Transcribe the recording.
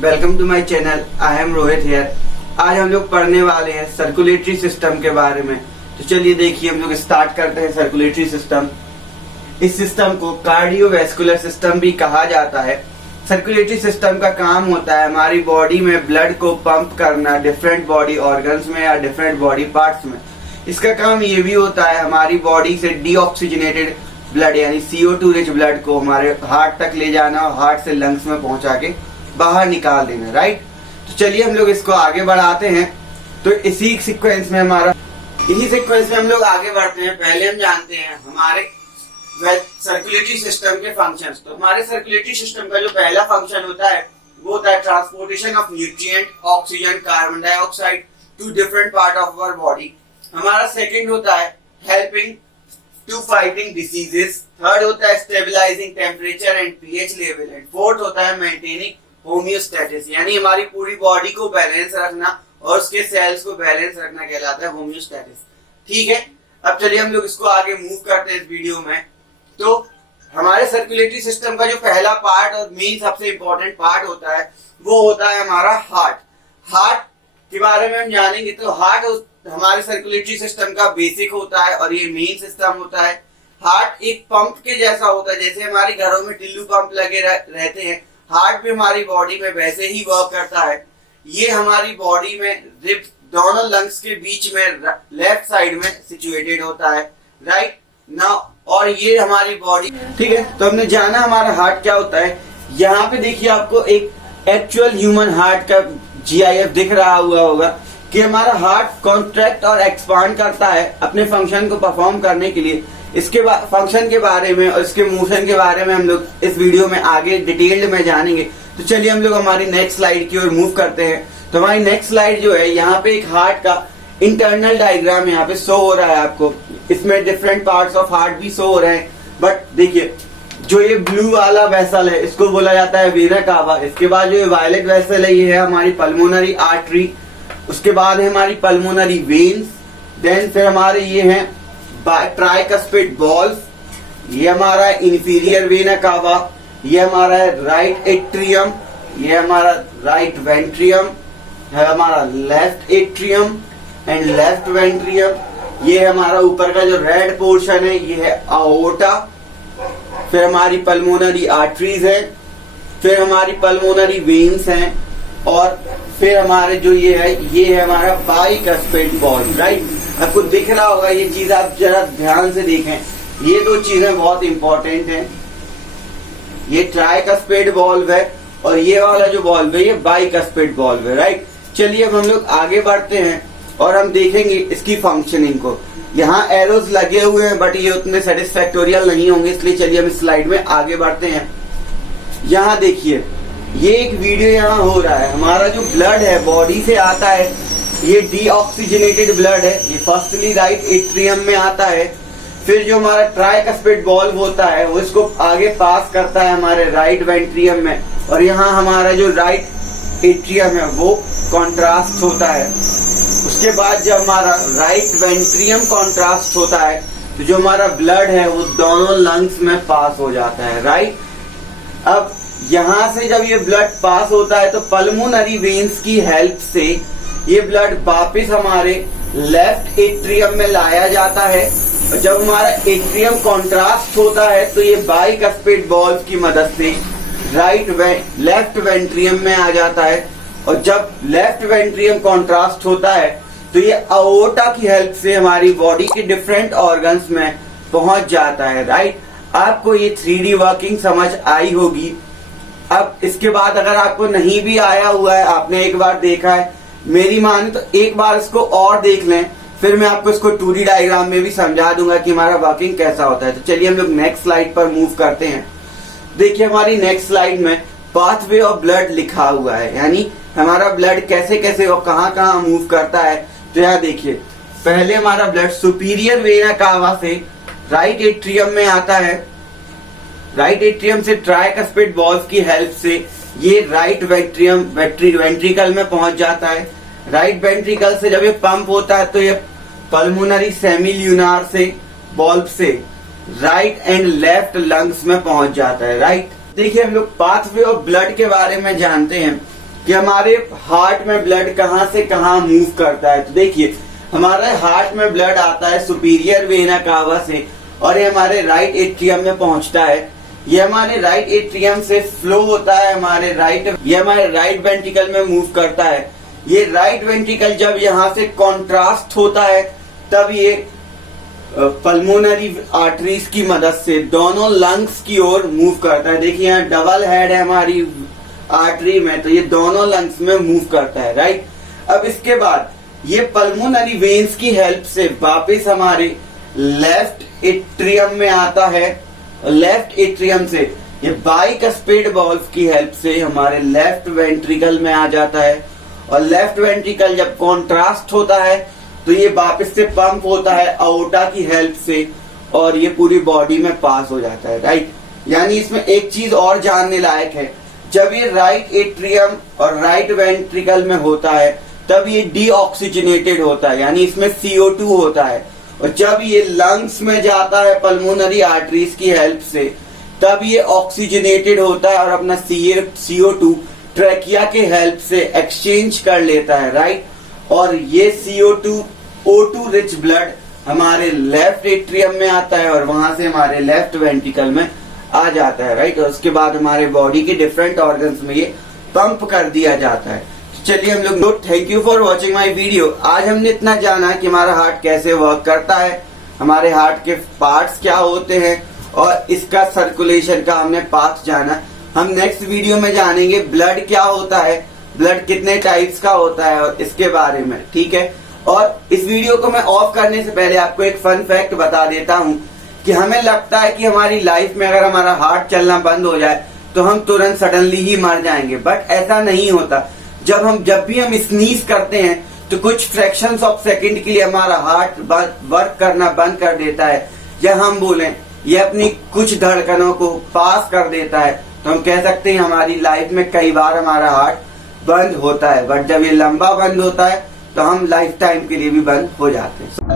Welcome to my channel. I am Rohit here. आज हम लोग पढ़ने वाले हैं सर्कुलेटरी सिस्टम के बारे में। तो चलिए देखिए हम लोग स्टार्ट करते हैं सर्कुलेटरी सिस्टम। इस सिस्टम को कार्डियोवैस्कुलर सिस्टम भी कहा जाता है। सर्कुलेटरी सिस्टम का काम होता है हमारी बॉडी में ब्लड को पंप करना डिफरेंट बॉडी ऑर्गन्स में या डिफरेंट बॉडी पार्ट्स में। इसका काम ये भी होता है हमारी बॉडी से डीऑक्सीजनेटेड ब्लड यानी CO2 रिच ब्लड को हमारे हार्ट तक ले जाना और हार्ट से लंग्स में पहुंचा के बाहर निकाल देना। राइट, तो चलिए हम लोग इसको आगे बढ़ाते हैं। तो इसी सीक्वेंस में हम लोग आगे बढ़ते हैं। पहले हम जानते हैं हमारे सर्कुलेटरी सिस्टम के फंक्शंस। तो हमारे सर्कुलेटरी सिस्टम का जो पहला फंक्शन होता है वो होता है transportation of nutrient oxygen carbon dioxide to different part of our body. हमारा सेकंड होता है helping to fighting diseases. Third होता है stabilizing temperature and pH level. And fourth होता है मेंटेनिंग होम्योस्टेसिस यानी हमारी पूरी बॉडी को बैलेंस रखना और उसके सेल्स को बैलेंस रखना कहलाता है होम्योस्टेसिस। ठीक है, अब चलिए हम लोग इसको आगे मूव करते हैं इस वीडियो में। तो हमारे सर्कुलेटरी सिस्टम का जो पहला पार्ट और मेन सबसे इंपॉर्टेंट पार्ट होता है वो होता है हमारा हार्ट। हार्ट के बारे में हम जानेंगे। तो हार्ट हमारे सर्कुलेटरी सिस्टम का बेसिक होता है और ये मेन सिस्टम होता है। हार्ट एक पंप के जैसा होता है, जैसे हमारे घरों में टिल्लू पंप लगे रहते हैं, हार्ट भी हमारी बॉडी में वैसे ही वर्क करता है। ये हमारी बॉडी में रिब दोनों लंग्स के बीच में लेफ्ट साइड में सिचुएटेड होता है। राइट नाउ, और ये हमारी बॉडी, ठीक है। तो हमने जाना हमारा हार्ट क्या होता है। यहाँ पे देखिए आपको एक एक्चुअल ह्यूमन हार्ट का GIF दिख रहा हुआ होगा कि हमारा हार्ट कॉन्ट्रैक्ट और एक्सपांड करता है अपने फंक्शन को परफॉर्म करने के लिए। इसके फंक्शन के बारे में और इसके मोशन के बारे में हम लोग इस वीडियो में आगे डिटेल्ड में जानेंगे। तो चलिए हम लोग हमारी नेक्स्ट स्लाइड की ओर मूव करते हैं। तो हमारी नेक्स्ट स्लाइड जो है, यहाँ पे एक हार्ट का इंटरनल डायग्राम यहाँ पे शो हो रहा है आपको। इसमें डिफरेंट पार्ट्स ऑफ हार्ट भी शो हो रहे हैं। बट देखिए जो ये ब्लू वाला वेसल है इसको बोला जाता है वेना कावा। इसके बाद जो ये वायलेट वेसल है ये है हमारी पल्मोनरी आर्टरी। उसके बाद है हमारी पल्मोनरी वेन्स। देन फिर हमारे ये हैं ट्राइकस्पिड बॉल्स। ये हमारा इंफीरियर वेना कावा। ये हमारा है राइट एट्रियम। ये हमारा राइट वेंट्रियम है, हमारा लेफ्ट एट्रियम एंड लेफ्ट वेंट्रियम। ये हमारा ऊपर का जो रेड पोर्शन है ये है अओर्टा। फिर हमारी पल्मोनरी आर्टरीज है, फिर हमारी पल्मोनरी वेन्स हैं, और फिर हमारे जो ये है हमारा बाइकस्पिड बॉल। राइट, आपको दिख रहा होगा ये चीज, आप जरा ध्यान से देखें। ये दो चीजें बहुत इंपॉर्टेंट हैं। ये ट्राइकस्पिड बॉल्व है और ये वाला जो बॉल्व है ये बाइकस्पिड बॉल्व है। राइट, चलिए अब हम लोग आगे बढ़ते हैं और हम देखेंगे इसकी फंक्शनिंग को। यहाँ एरोज लगे हुए हैं बट ये उतने सेटिस्फैक्टोरियल नहीं होंगे, इसलिए चलिए हम इस स्लाइड में आगे बढ़ते हैं। यहाँ देखिए ये एक वीडियो यहाँ हो रहा है। हमारा जो ब्लड है बॉडी से आता है, ये डीऑक्सीजनेटेड ब्लड है। ये फर्स्टली राइट एट्रियम में आता है, फिर जो हमारा ट्राइकस्पिड बॉल्व होता है वो इसको आगे पास करता है हमारे राइट वेंट्रियम में, और यहाँ हमारा जो राइट एट्रियम है वो कॉन्ट्रास्ट होता है। उसके बाद जब हमारा राइट वेंट्रियम कॉन्ट्रास्ट होता है तो जो हमारा ब्लड है वो दोनों लंग्स में पास हो जाता है। राइट, अब यहाँ से जब ये ब्लड पास होता है तो पल्मोनरी वेन्स की हेल्प से ये ब्लड वापस हमारे लेफ्ट एट्रियम में लाया जाता है, और जब हमारा एट्रियम कॉन्ट्रास्ट होता है तो ये बाइकस्पिड बॉल्व की मदद से लेफ्ट वेंट्रियम में आ जाता है, और जब लेफ्ट वेंट्रियम कॉन्ट्रास्ट होता है तो ये अओर्टा की हेल्प से हमारी बॉडी के डिफरेंट ऑर्गन्स में पहुंच जाता है। राइट, आपको ये 3D वर्किंग समझ आई होगी। अब इसके बाद अगर आपको नहीं भी आया हुआ है, आपने एक बार देखा है, मेरी माने तो एक बार इसको और देख लें, फिर मैं आपको इसको 2D डायग्राम में भी समझा दूंगा कि हमारा वर्किंग कैसा होता है। तो चलिए हम लोग नेक्स्ट स्लाइड पर मूव करते हैं। देखिए हमारी नेक्स्ट स्लाइड में पाथवे ऑफ ब्लड लिखा हुआ है, यानी हमारा ब्लड कैसे कैसे और कहाँ कहाँ मूव करता है। तो यहाँ देखिए पहले हमारा ब्लड सुपीरियर वेना कावा से राइट एट्रियम में आता है। राइट एट्रियम से ट्राइकस्पिड बॉल्व की हेल्प से ये राइट वेंट्रिकल में पहुंच जाता है। राइट वेंट्रिकल से जब ये पंप होता है तो ये पल्मोनरी सेमिल्यूनार से बॉल्व से राइट एंड लेफ्ट लंग्स में पहुंच जाता है। राइट, देखिए हम लोग पाथवे ऑफ ब्लड के बारे में जानते हैं। कि हमारे हार्ट में ब्लड कहाँ से कहाँ मूव करता है। तो देखिए हमारे हार्ट में ब्लड आता है सुपीरियर वेना कावा से और ये हमारे राइट एट्रियम में पहुंचता है। ये हमारे राइट एट्रियम से फ्लो होता है हमारे राइट वेंट्रिकल में मूव करता है। ये राइट वेंट्रिकल जब यहाँ से कॉन्ट्रास्ट होता है तब ये पल्मोनरी आर्टरीज की मदद से दोनों लंग्स की ओर मूव करता है। देखिए यहाँ डबल हेड है हमारी आर्टरी में, तो ये दोनों लंग्स में मूव करता है, राइट। अब इसके बाद ये पल्मोनरी वेन्स की हेल्प से वापस हमारे लेफ्ट एट्रियम में आता है। लेफ्ट एट्रियम से ये बाइकस्पेड वाल्व की हेल्प से हमारे लेफ्ट वेंट्रिकल में आ जाता है और लेफ्ट वेंट्रिकल जब कॉन्ट्रास्ट होता है तो ये वापस से पंप होता है अओर्टा की हेल्प से और ये पूरी बॉडी में पास हो जाता है, राइट। यानी इसमें एक चीज और जानने लायक है, जब ये राइट एट्रियम और राइट वेंट्रिकल में होता है तब ये डीऑक्सीजनेटेड होता है, यानी इसमें CO2 होता है। और जब ये लंग्स में जाता है पल्मोनरी आर्टरीज की हेल्प से तब ये ऑक्सीजनेटेड होता है और अपना CO2 ट्रैकिया के हेल्प से एक्सचेंज कर लेता है, राइट। और ये CO2 O2 रिच ब्लड हमारे लेफ्ट एट्रियम में आता है और वहां से हमारे लेफ्ट वेंट्रिकल में आ जाता है, राइट। और उसके बाद हमारे बॉडी के डिफरेंट ऑर्गन्स में ये पंप कर दिया जाता है। चलिए हम लोग thank you for watching my video. आज हमने इतना जाना कि हमारा हार्ट कैसे वर्क करता है, हमारे हार्ट के पार्ट्स क्या होते हैं और इसका सर्कुलेशन का हमने पाथ जाना। हम नेक्स्ट वीडियो में जानेंगे ब्लड क्या होता है, ब्लड कितने टाइप्स का होता है और इसके बारे में, ठीक है। और इस वीडियो को मैं ऑफ करने से पहले आपको एक फन फैक्ट बता देता हूँ कि हमें लगता है कि हमारी लाइफ में अगर हमारा हार्ट चलना बंद हो जाए तो हम तुरंत सडनली ही मर जाएंगे, बट ऐसा नहीं होता। जब भी हम स्नीज करते हैं तो कुछ फ्रैक्शंस ऑफ सेकंड के लिए हमारा हार्ट वर्क करना बंद कर देता है, या हम बोलें ये अपनी कुछ धड़कनों को पास कर देता है, तो हम कह सकते हैं हमारी लाइफ में कई बार हमारा हार्ट बंद होता है। बट जब ये लंबा बंद होता है तो हम लाइफ टाइम के लिए भी बंद हो जाते हैं।